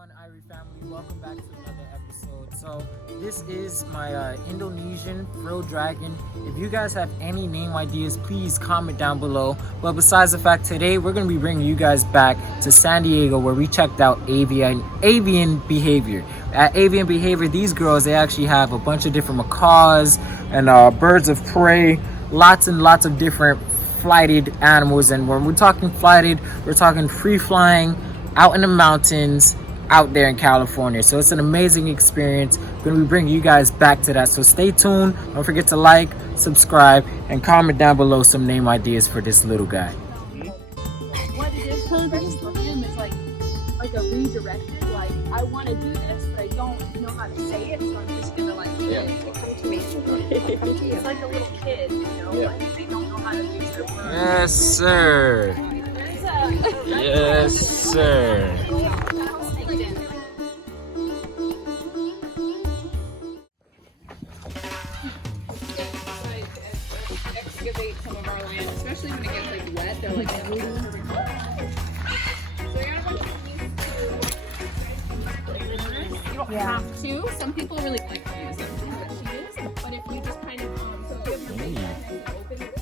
everyone, Irie family. Welcome back to another episode. So this is my Indonesian frill dragon. If you guys have any name ideas, please comment down below. But besides the fact, today we're going to be bringing you guys back to San Diego, where we checked out Avian Behavior. At Avian Behavior, these girls, they actually have a bunch of different macaws and birds of prey, lots and lots of different flighted animals. And when we're talking flighted, we're talking free flying out in the mountains out there in California. So it's an amazing experience. We're going to be bringing you guys back to that. So stay tuned. Don't forget to like, subscribe, and comment down below some name ideas for this little guy. What it is for him is like a redirected, like, I want to do this, but I don't know how to say it, so I'm just going to like, come to me. It's like a little kid, you know, like they don't know how to use their words. Yes, sir. Yes, sir. Excavate some of our land, especially when it gets like wet. They're like, so you're gonna you don't have to. Some people really like to use them, but she is. But if you just kind of so give your big hand and open it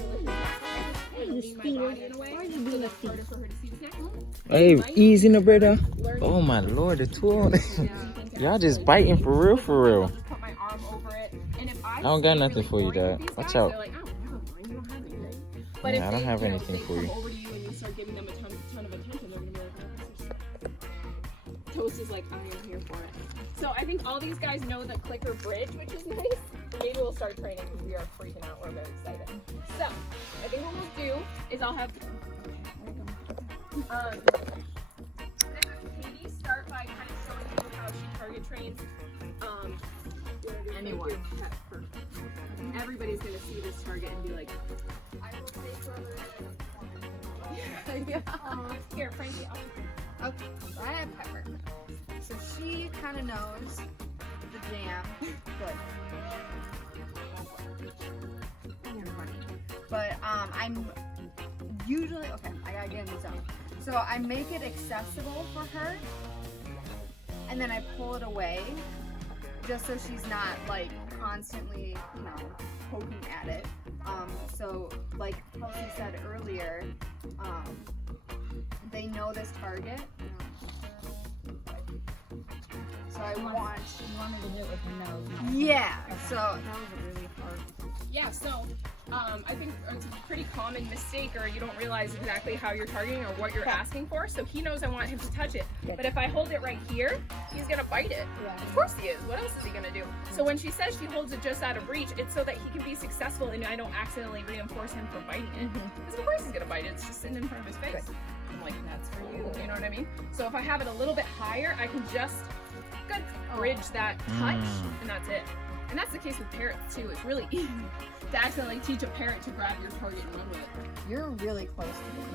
and lean my body in a way, so that's harder for her to see the snack. Hey, easy no brother. Oh my lord, the tool. Y'all just biting for real, for real. Put my arm over it, and if I don't got nothing for you, Dad. Watch out. Like, oh, never mind, you don't have anything. But Yeah, I don't have anything if for they you. come over to you and you start giving them a ton of attention, they're gonna be like, oh, Toast is like, I am here for it. So I think all these guys know the clicker bridge, which is nice. Maybe we'll start training because we are freaking out. We're very excited. So I think what we'll do is I'll have Katie start by kind of showing you how she target trains. Anyone. Everybody's gonna see this target and be like, I will take over. Here, Frankie. Okay, so I have Pepper. So she kind of knows the jam, but I'm usually okay. I gotta get in the zone. So I make it accessible for her, and then I pull it away, just so she's not like constantly, you know, poking at it. So like Kelsey said earlier, they know this target. So I want. You want me to do it with your nose? Yeah. Okay. So that was a really hard. Yeah, so I think it's a pretty common mistake, or you don't realize exactly how you're targeting or what you're asking for. So he knows I want him to touch it. But if I hold it right here, he's gonna bite it. Yeah. Of course he is. What else is he gonna do? So when she says she holds it just out of reach, it's so that he can be successful and I don't accidentally reinforce him for biting it. Because of course he's gonna bite it. It's just sitting in front of his face. I'm like, that's for you. You know what I mean? So if I have it a little bit higher, I can just bridge that touch, and that's it. And that's the case with parrots too. It's really easy to accidentally teach a parrot to grab your target and run with it. You're really close to me.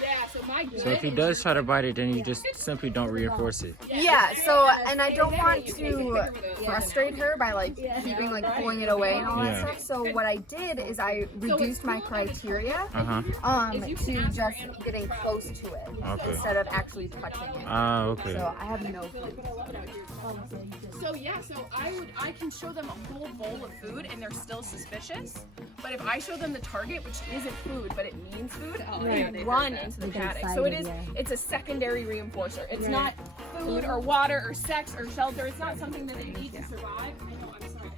Yeah, so my good. So if he does try to bite it, then you just simply don't reinforce it. Yeah, so, and I don't want to frustrate her by like keeping like pulling it away and all that stuff. So what I did is I reduced my criteria to just getting close to it instead of actually touching it. Okay. So I have no food. So yeah, so I can show them a whole bowl of food and they're still suspicious. But if I show them the target, which isn't food, but it means food, they run into the paddock. So it's a secondary reinforcer. It's not food or water or sex or shelter. It's not something that they need to survive. I know, I'm sorry.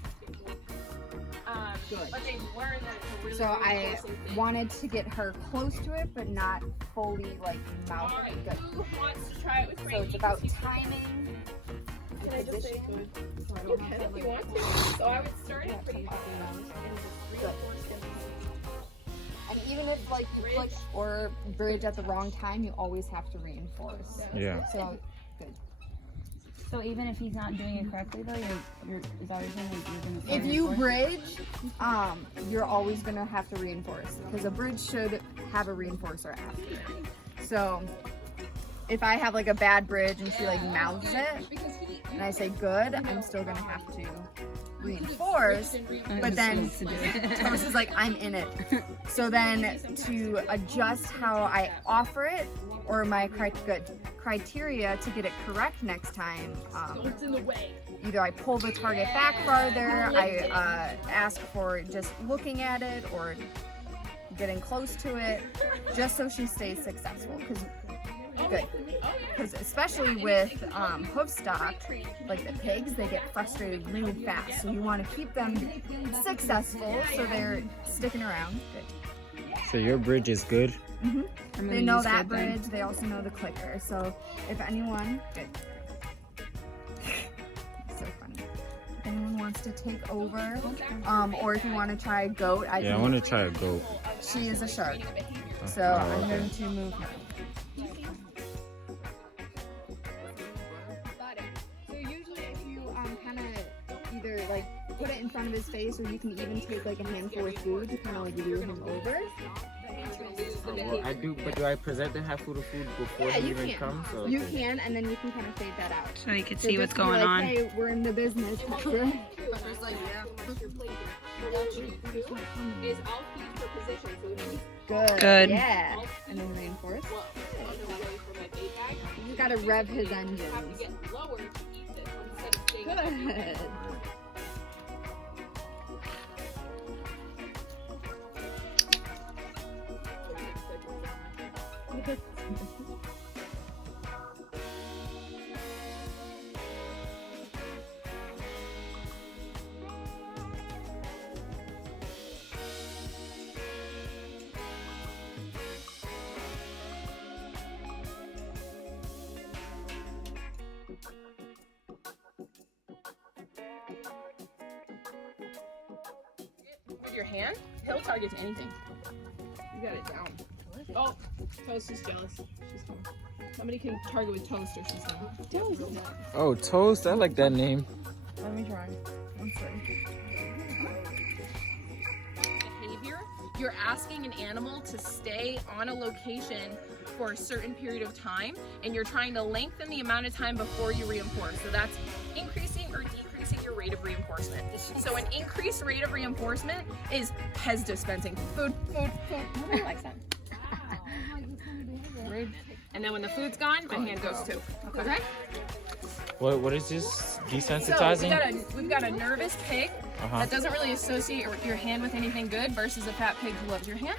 But they learn that it's a really, So I wanted to get her close to it, but not fully like mouth. Alright, who wants to try it with Frankie? So it's about timing. Can I just say you can if you want to. So I would start it pretty hard. And even if like you click or bridge at the wrong time, you always have to reinforce. Yeah. So good. So even if he's not doing it correctly, though, you're is that what you're saying? You're gonna. If you bridge, you're always gonna have to reinforce because a bridge should have a reinforcer after. So if I have like a bad bridge and she like mouths it, and I say good, I'm still gonna have to reinforce, but then Toast is like, I'm in it. So then to adjust how I offer it, or my criteria to get it correct next time, either I pull the target back farther, I ask for just looking at it or getting close to it, just so she stays successful. Because especially with hoof stock, like the pigs, they get frustrated really fast. So you want to keep them successful so they're sticking around. Good. So your bridge is good? Mm-hmm. They know that bridge. They also know the clicker. So if anyone, good. So funny. If anyone wants to take over, or if you want to try a goat, I want to try a goat. She is a shark. So I'm going to move her. So usually if you kind of either like put it in front of his face, or you can even take like a handful of food to kind of like lure him over. Well, I do, but do I present the handful of food before he even comes? Or? You can, and then you can kind of fade that out. So you can see what's going on. Hey, we're in the business. Is all feet for position, so if Good. Good. Yeah. And then reinforce. You just gotta rev his engines. Good. with your hand, he'll target to anything. You got it down. Oh, Toast is jealous. She's home. Somebody can target with Toast or she's gone. Oh, Toast. I like that name. Let me try. I'm sorry. Behavior, you're asking an animal to stay on a location for a certain period of time, and you're trying to lengthen the amount of time before you reinforce. So that's increasing or decreasing your rate of reinforcement. So an increased rate of reinforcement is Pez dispensing. Food, food, food. Nobody likes that. And then when the food's gone, my hand goes too. Okay? What is this? So Desensitizing? we've got a nervous pig that doesn't really associate your hand with anything good versus a fat pig who loves your hand.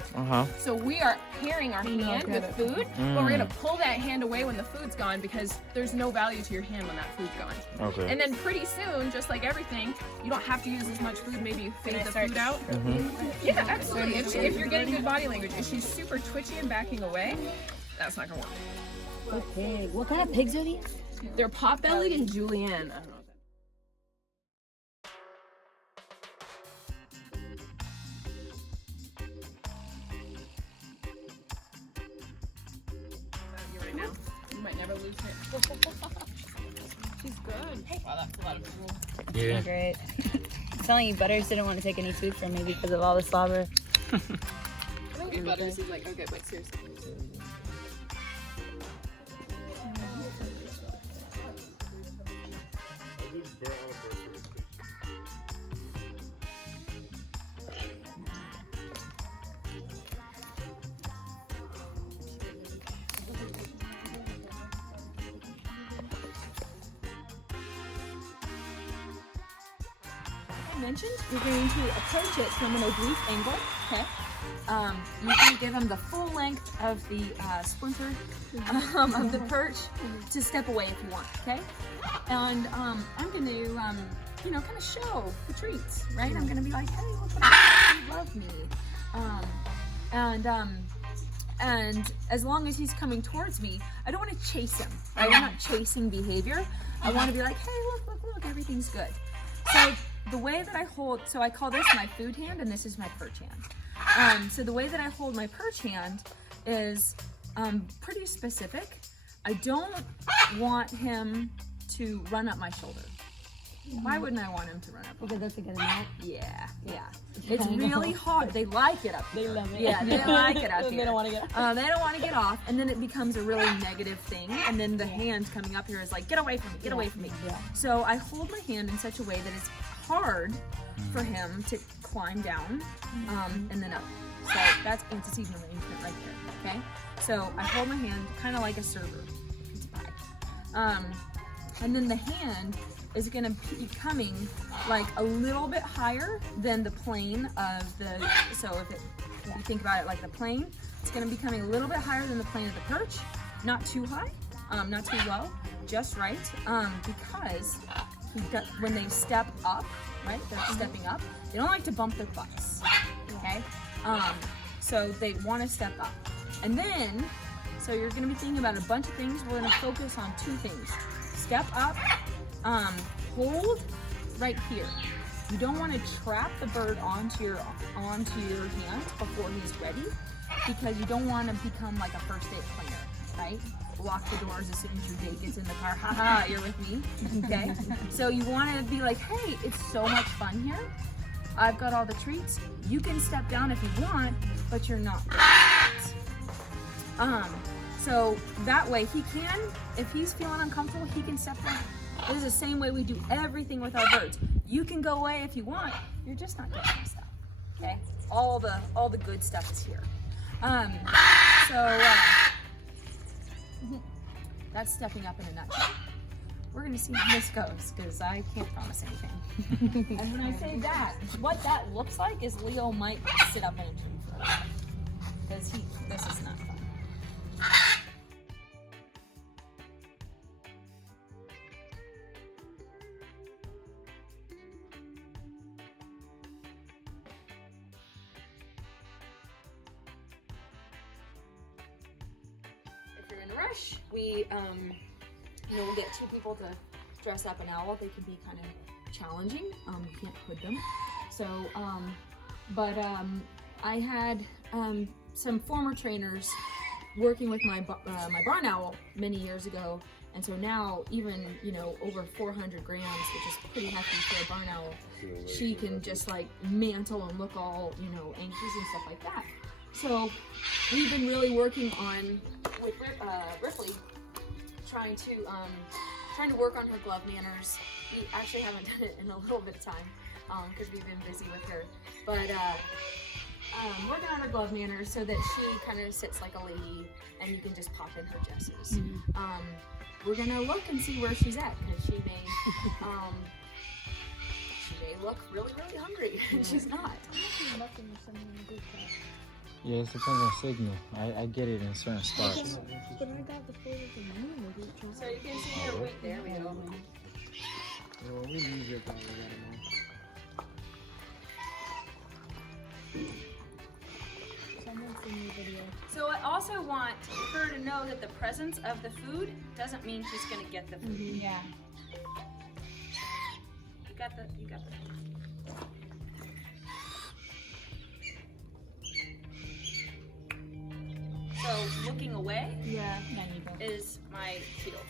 So we are pairing our hand with food, but we're gonna pull that hand away when the food's gone because there's no value to your hand when that food's gone. Okay. And then pretty soon, just like everything, you don't have to use as much food. Maybe you fade the food out. Yeah, absolutely. If you're getting good body language, if she's super twitchy and backing away, that's not gonna work. Okay. What kind of pigs are these? They're pot-bellied and julienne. I don't know. You might never lose her. She's good. Wow, that's a lot of food. Yeah. Great. I'm telling you, Butters didn't want to take any food from me because of all the slobber. I think Butters is like, okay, wait, seriously. Mentioned, you're going to approach it from an oblique angle. Okay. You can give him the full length of the splinter of the perch to step away if you want. Okay. And I'm going to, kind of show the treats, right? I'm going to be like, hey, look what I got. You love me. And as long as he's coming towards me, I don't want to chase him. Right? I'm not chasing behavior. I want to be like, hey, look, everything's good. So the way that I hold, so I call this my food hand and this is my perch hand. So the way that I hold my perch hand is pretty specific. I don't want him to run up my shoulder. Why wouldn't I want him to run up? Because that's a good amount. Yeah. It's really hard. They like it up there. They love it. Yeah, they like it up here. They don't want to get off. They don't want to get off, and then it becomes a really negative thing, and then the hand coming up here is like, get away from me, get away from me. Yeah. So I hold my hand in such a way that it's hard for him to climb down and then up. So that's antecedent arrangement right there, okay? So I hold my hand kind of like a server. It's pie. And then the hand is gonna be coming like a little bit higher than the plane of the, so if you think about it like the plane, it's gonna be coming a little bit higher than the plane of the perch, not too high, not too low, just right, because when they step up, right, they're stepping up, they don't like to bump their butts, okay? So they wanna step up. And then, so you're gonna be thinking about a bunch of things. We're gonna focus on 2 things. Step up, hold right here. You don't want to trap the bird onto your hand before he's ready, because you don't want to become like a first date planer, right? Lock the doors as soon as your date gets in the car. Haha, you're with me, okay? So you want to be like, hey, it's so much fun here. I've got all the treats. You can step down if you want, but you're not ready. So that way he can, if he's feeling uncomfortable, he can step down. This is the same way we do everything with our birds. You can go away if you want, you're just not getting the stuff, okay? All the good stuff is here. That's stepping up in a nutshell. We're gonna see how this goes, because I can't promise anything. And when I say that, what that looks like is Leo might sit up in a tree for a while, because this is not fun. If you're in a rush, we we'll get 2 people to dress up an owl. They can be kind of challenging. You can't hood them. So, I had some former trainers working with my barn owl many years ago, and so now even over 400 grams, which is pretty hefty for a barn owl, she can just like mantle and look all anxious and stuff like that. So we've been really working on with Ripley, trying to work on her glove manners. We actually haven't done it in a little bit of time because we've been busy with her, but working on her glove manners so that she kind of sits like a lady and you can just pop in her jesses. We're gonna look and see where she's at, because she may look really, really hungry and she's not. Yeah, it depends on signal. I get it in certain spots. But I got the photo of the moon. So you can see her weight. There we go. Well, we use it probably. So I also want her to know that the presence of the food doesn't mean she's gonna get the food. Yeah. You got the. So looking away is my shield.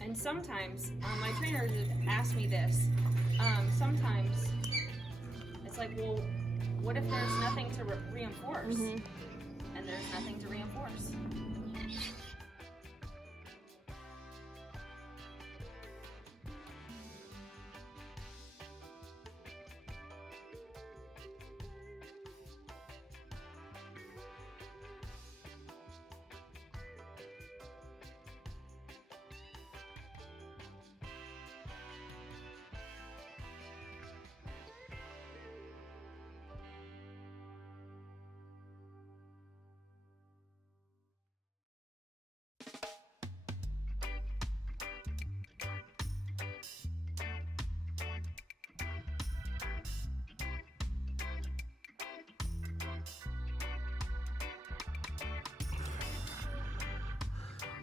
And sometimes, my trainers have asked me this, sometimes it's like, well, what if there's nothing to reinforce? And there's nothing to reinforce.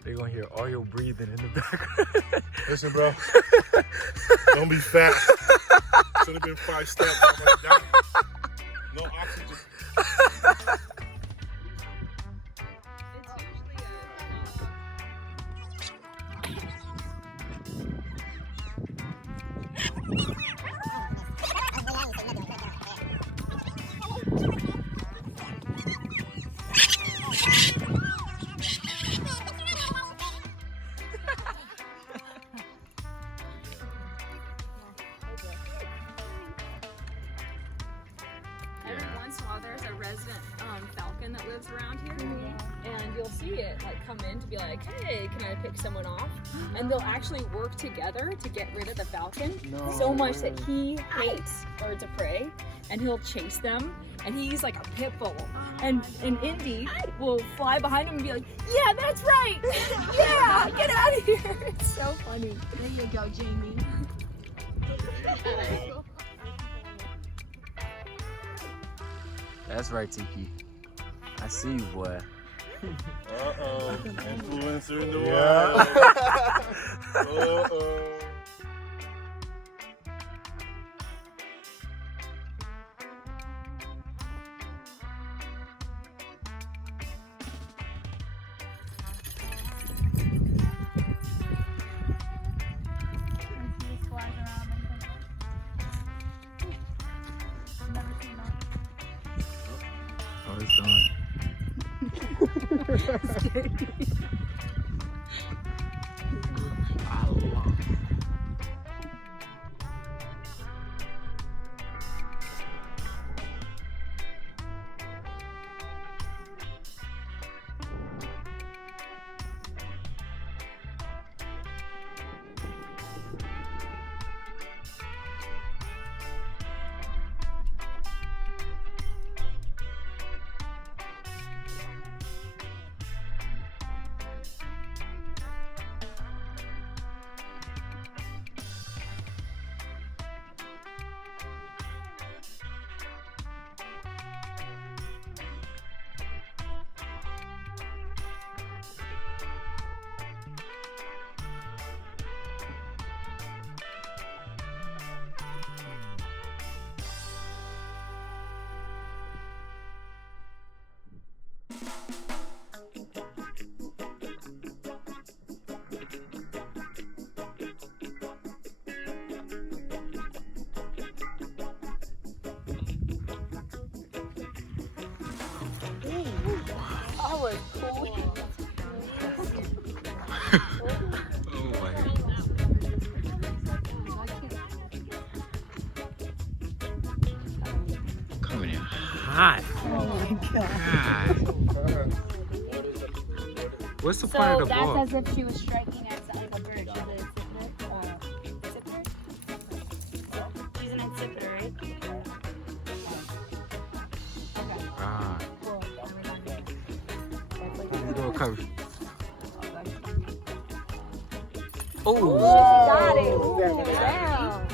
They're gonna hear all your breathing in the background. Listen, bro. Don't be fat. Should have been 5 steps. No oxygen. resident falcon that lives around here, and you'll see it like come in to be like, hey, can I pick someone off? And they'll actually work together to get rid of the falcon, so much that he hates birds of prey, and he'll chase them, and he's like a pit bull. And Indy will fly behind him and be like, yeah, that's right! Yeah, get out of here! It's so funny. There you go, Jamie. That's right, Tiki. I see you, boy. Uh-oh. Influencer in the wild. Uh-oh. Oh, it's done. Coming in hot. Oh my god. What's the point of the ball? That's as if she was striking at like a bird. She's a zipper. She's an zipper, right? Ah. Little cover. Oh. Got it. Ooh, damn.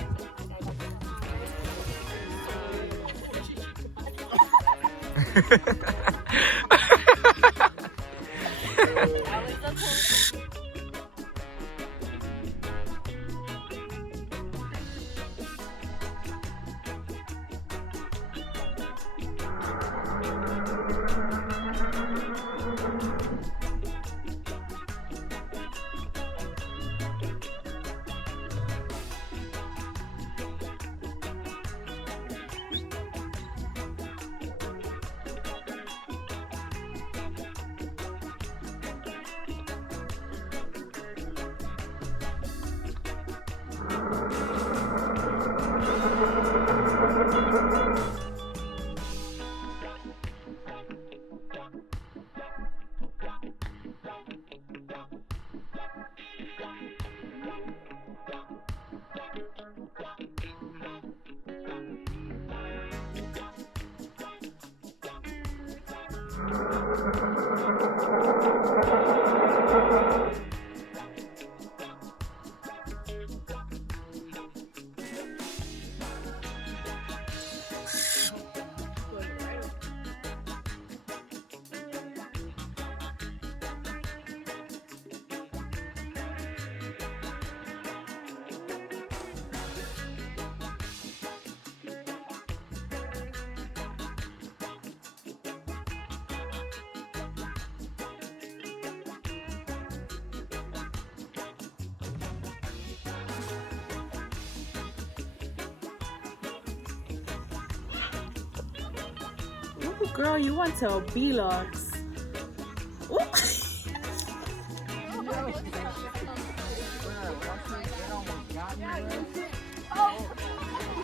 Ooh, girl, you want to B-locks.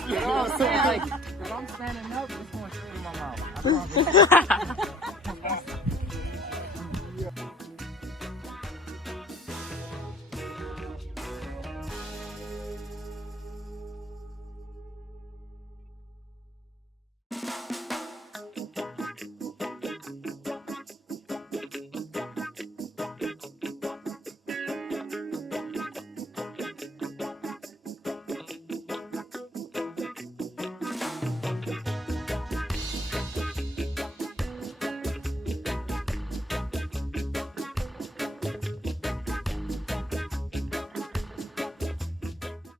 You know what I'm saying? Like, if I'm standing up, it's going straight in my mouth. I promise.